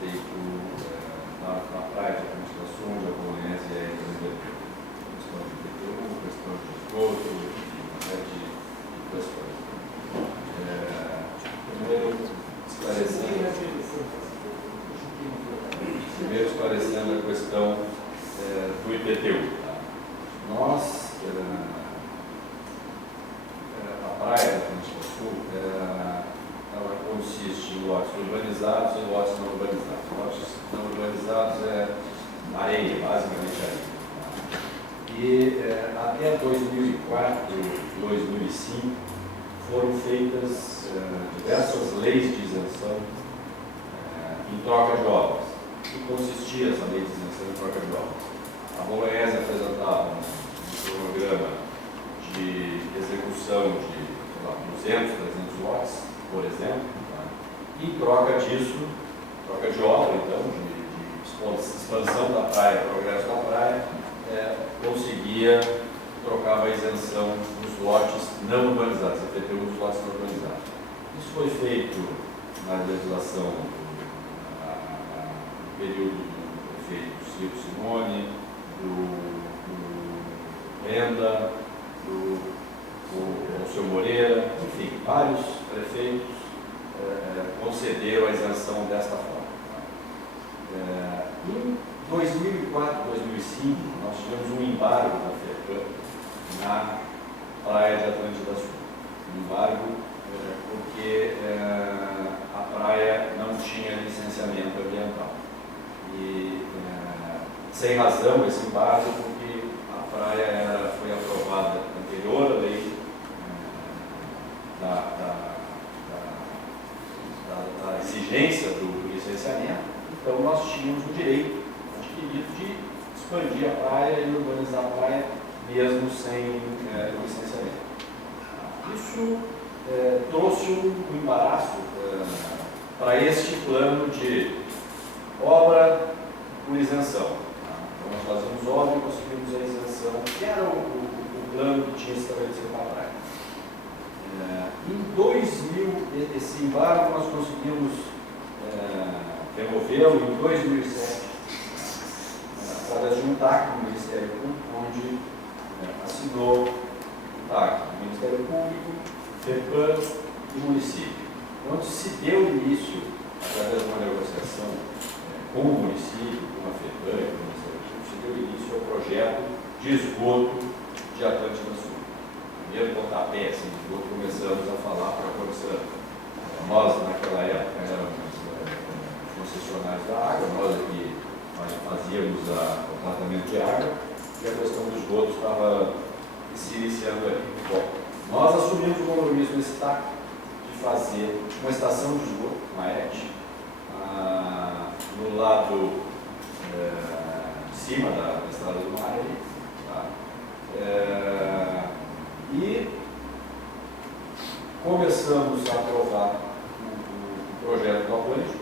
feito na praia de Atlântica Sul, onde a Bolonense é IPTU. Questão de IPTU, questão de esgoto, enfim, uma série de questões. Primeiro esclarecendo a questão do IPTU. Nós, a praia da Atlântica Sul, ela consiste em lotes urbanizados e lotes não urbanizados. Lotes não urbanizados é areia, basicamente areia. E até 2004, 2005, foram feitas diversas leis de isenção em troca de obras. O que consistia essa lei de isenção em troca de obras? A Bolonense apresentava um programa de execução de 200, 300 lotes, por exemplo, e em troca disso, troca de obra, então, de expansão da praia, progresso da praia, conseguia, trocava a isenção dos lotes não urbanizados, IPTU dos lotes não urbanizados. Isso foi feito na legislação no período do prefeito Ciro Simone, do Renda, do seu Moreira, enfim, vários prefeitos concederam a isenção desta forma. Em 2004, 2005, nós tivemos um embargo da FEPAM na praia de Atlântida Sul. Um embargo porque a praia não tinha licenciamento ambiental. E, sem razão, esse embargo, porque a praia foi aprovada anterior à lei da exigência do licenciamento, então nós tínhamos o direito adquirido de expandir a praia e urbanizar a praia mesmo sem licenciamento. Isso trouxe um embaraço para este plano de obra por isenção. Então nós fazíamos obra e conseguimos a isenção, que era o plano que tinha estabelecido para a praia. Em 2000, esse embargo nós conseguimos removê-lo em 2007, através de um TAC do Ministério Público, onde assinou o TAC do Ministério Público, FEPAM e município, onde se deu início, através de uma negociação com o município, com a FEPAM e com o Ministério Público, se deu início ao projeto de esgoto de Atlântida Sul. Primeiro pontapé, assim, de esgoto, começamos a falar para a Corsan. Nós, naquela época, éramos concessionários da água, nós aqui fazíamos o tratamento de água e a questão do esgoto estava se iniciando ali. Bom, nós assumimos o compromisso nesse TAC de fazer uma estação de esgoto, uma ET, no lado de cima da estrada do mar ali, tá? E começamos a aprovar o projeto do Atlântico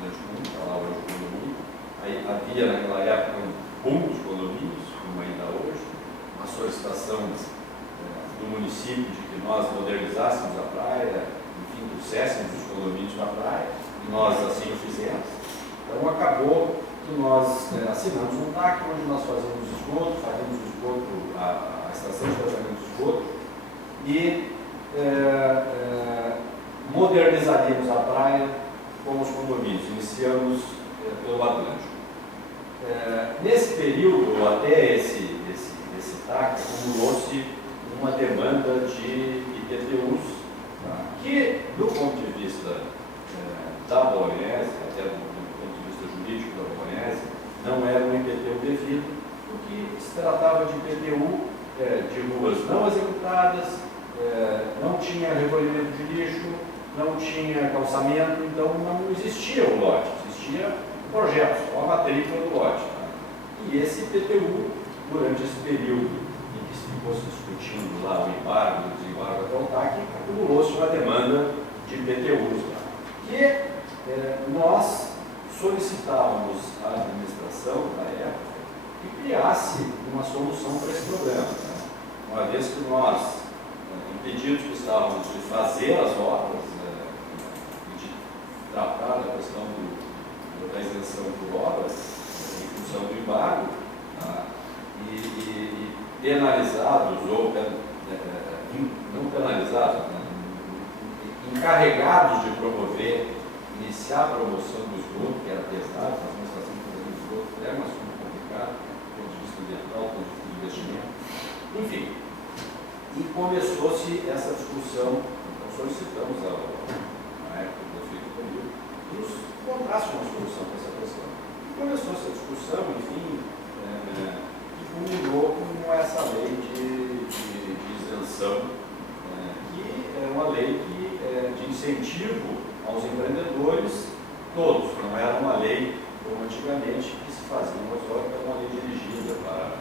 1, está lá hoje o condomínio. Aí havia naquela época um boom de condomínios, como ainda hoje, uma solicitação do município de que nós modernizássemos a praia, enfim, trouxéssemos os condomínios para a praia, e nós assim o fizemos. Então acabou que nós assinamos um TAC onde nós fazemos esgoto, a estação de tratamento de esgoto, e modernizaríamos a praia com os condomínios. Iniciamos pelo Atlântico. Nesse período, até esse TAC, acumulou-se uma demanda de IPTUs, que, do ponto de vista da Bolonense, até do ponto de vista jurídico da Bolonense, não era um IPTU devido, porque se tratava de IPTU de ruas não executadas, não tinha recolhimento de lixo, não tinha calçamento, então não existia o lote, existia o projeto, só a matrícula do lote. E esse IPTU, durante esse período em que se ficou se discutindo lá o embargo, o desembargo até o TAC, acumulou-se uma demanda de IPTUs lá. E nós solicitávamos à administração da época que criasse uma solução para esse problema. Uma vez que nós, impedidos que estávamos de fazer as obras, e de tratar da questão da penalizados ou não penalizados, né? Encarregados de promover, iniciar a promoção do esgoto, que era pesado, fazer uma estação de tratamento de esgoto, era um assunto complicado, do ponto de vista ambiental, do ponto de vista de investimento, enfim. E começou-se essa discussão, nós solicitamos na época do prefeito Camilo, que nos encontrasse uma solução para essa questão. E começou essa discussão, enfim, que culminou com essa lei de isenção, que é uma lei de incentivo aos empreendedores todos, não era uma lei como antigamente que se fazia no Osório, que era uma lei dirigida para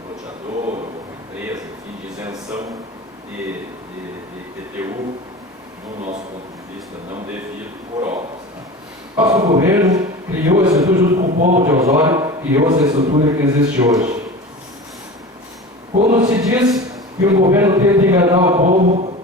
um loteador ou uma empresa, enfim, de isenção de PTU, no nosso ponto de vista, não devido por obras. Nosso governo criou essa estrutura junto com o povo de Osório, criou essa estrutura que existe hoje. Quando se diz que o governo tenta enganar o povo,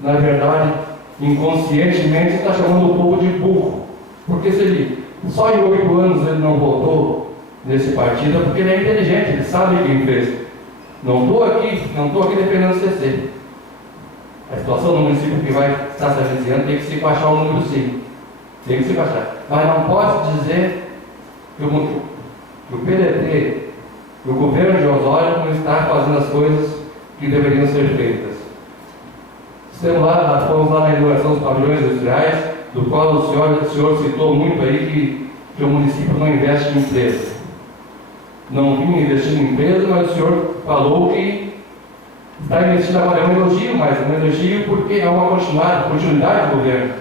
na verdade, inconscientemente está chamando o povo de burro. Porque se ele, só em 8 anos ele não votou nesse partido, é porque ele é inteligente, ele sabe quem fez. Não estou aqui defendendo o CC. A situação no município que vai estar se avizinhando tem que se baixar o número 5. Tem que se baixar. Mas não pode dizer que o PDT, que o governo de Osório não está fazendo as coisas que deveriam ser feitas. Nós fomos lá na inauguração dos pavilhões industriais, do qual o senhor citou muito aí que o município não investe em empresas. Não vinha investindo em empresas, mas o senhor falou que está investindo agora. É um elogio, mas é um elogio porque é uma continuidade do governo.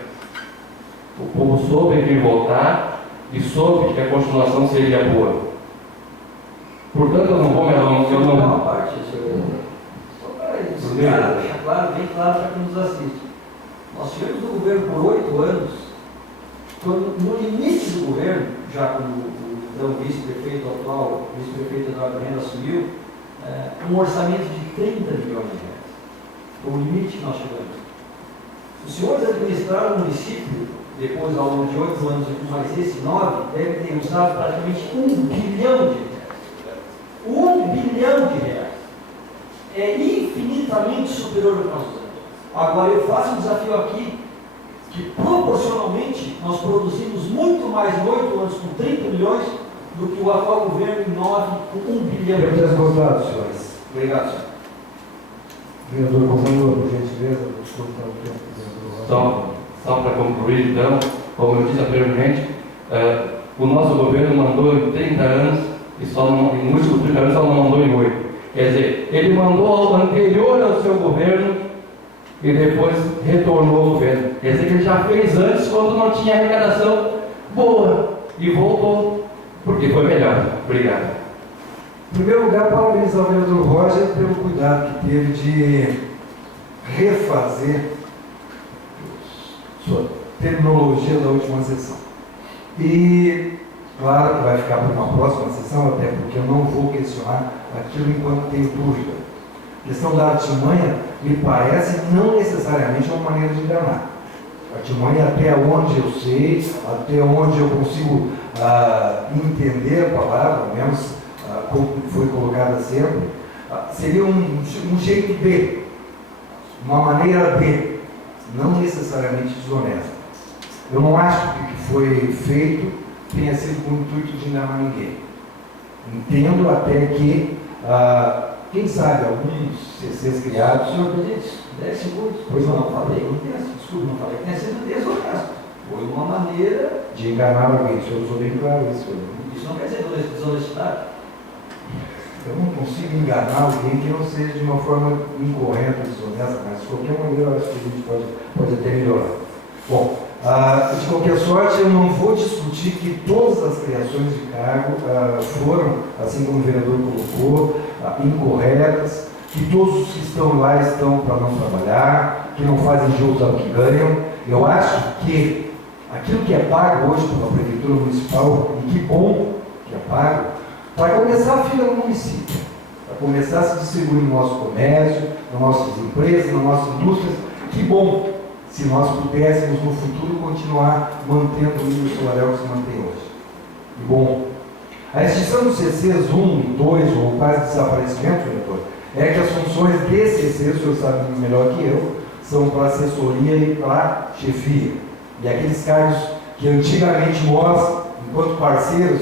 O povo soube vir votar e soube que a continuação seria boa. Portanto, eu não vou me alongar. Uma parte, senhor. Só para isso, deixar claro, bem claro para quem nos assiste. Nós tivemos no governo por 8 anos, quando, no limite do governo, já quando o então vice-prefeito atual, vice-prefeito Eduardo Renda assumiu, um orçamento de 30 milhões de reais. Foi o limite que nós chegamos. Os senhores administraram o município, depois ao longo de 8 anos, mais esse 9, deve ter usado praticamente 1 bilhão de reais. 1 bilhão de reais. É infinitamente superior ao que nós usamos. Agora eu faço um desafio aqui, que proporcionalmente nós produzimos muito mais em 8 anos com 30 milhões do que o atual governo em 9 com 1 bilhão de reais. Deputados, senhores. Obrigado, senhor. Vereador Romulo, por gentileza, desculpa o tempo. Só para concluir, então, como eu disse anteriormente, o nosso governo mandou em 30 anos, e só em últimos 30 anos só não mandou em 8. Quer dizer, ele mandou ao anterior ao seu governo e depois retornou ao governo. Quer dizer que ele já fez antes quando não tinha arrecadação boa e voltou, porque foi melhor. Obrigado. Em primeiro lugar, parabenizar o vereador Roger pelo cuidado que teve de refazer sua terminologia da última sessão. E, claro, que vai ficar para uma próxima sessão, até porque eu não vou questionar aquilo enquanto tenho dúvida. A questão da artimanha me parece não necessariamente uma maneira de enganar. A artimanha, até onde eu sei, até onde eu consigo entender a palavra, ao menos como foi colocada sempre, seria um jeito de, uma maneira de, não necessariamente desonesta. Eu não acho que o que foi feito tenha sido com o intuito de enganar ninguém. Entendo até que, quem sabe, alguns CCs criados... Senhor presidente, 10 segundos. Pois não. Desculpe, não falei que tenha sido desonesto. Foi uma maneira... de enganar alguém. O senhor usou bem claro isso. Isso não quer dizer desonestidade. Eu não consigo enganar alguém que não seja de uma forma incorreta, desonesta, mas de qualquer maneira eu acho que a gente pode até melhorar. Bom, de qualquer sorte, eu não vou discutir que todas as criações de cargo foram, assim como o vereador colocou, incorretas, que todos os que estão lá estão para não trabalhar, que não fazem jogos ao que ganham. Eu acho que aquilo que é pago hoje pela Prefeitura Municipal, e que bom que é pago, vai começar a fila no município, vai começar a se distribuir no nosso comércio, nas nossas empresas, nas nossas indústrias. Que bom se nós pudéssemos no futuro continuar mantendo o nível salarial que se mantém hoje. Que bom. A extinção dos CCs 1 e 2, ou quase desaparecimento, diretor, é que as funções de CCs, o senhor sabe melhor que eu, são para assessoria e para chefia. E aqueles cargos que antigamente nós, enquanto parceiros,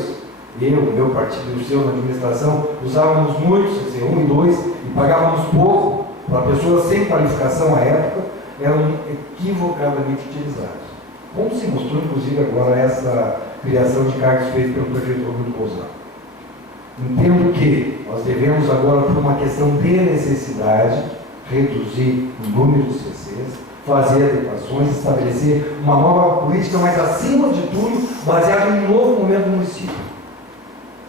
eu, meu partido e o seu na administração, usávamos muito CC 1 e 2 e pagávamos pouco para pessoas sem qualificação à época, eram equivocadamente utilizados. Como se mostrou, inclusive, agora essa criação de cargos feita pelo prefeito Romualdo Bolzano. Entendo que nós devemos agora, por uma questão de necessidade, reduzir o número de CCs, fazer adequações, estabelecer uma nova política, mas acima de tudo, baseada em um novo momento do município.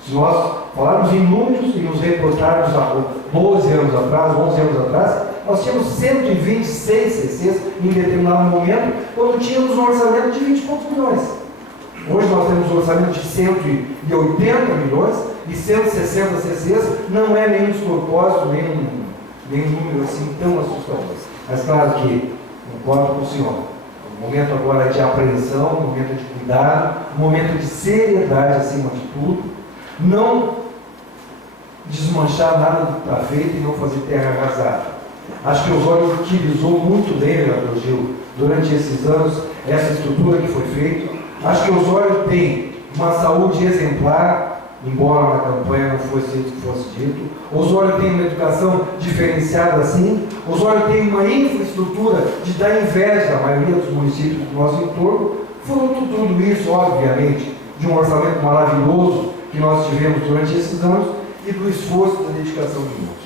Se nós falarmos em números e nos reportarmos há 12 anos atrás, 11 anos atrás, nós tínhamos 126 CCs em determinado momento, quando tínhamos um orçamento de 20 e poucos milhões. Hoje nós temos um orçamento de 180 milhões e 160 CCs, não é nenhum despropósito, nem um número assim tão assustador. Mas claro que, concordo com o senhor, o momento agora é de apreensão, o momento é de cuidado, o momento de seriedade acima de tudo, não desmanchar nada do que está feito e não fazer terra arrasada. Acho que o Osório utilizou muito bem, vereador Gil, durante esses anos, essa estrutura que foi feita. Acho que o Osório tem uma saúde exemplar, embora na campanha não fosse isso que fosse dito. O Osório tem uma educação diferenciada assim. O Osório tem uma infraestrutura de dar inveja à maioria dos municípios do nosso entorno. Fruto de tudo isso, obviamente, de um orçamento maravilhoso que nós tivemos durante esses anos e do esforço e da dedicação de muitos.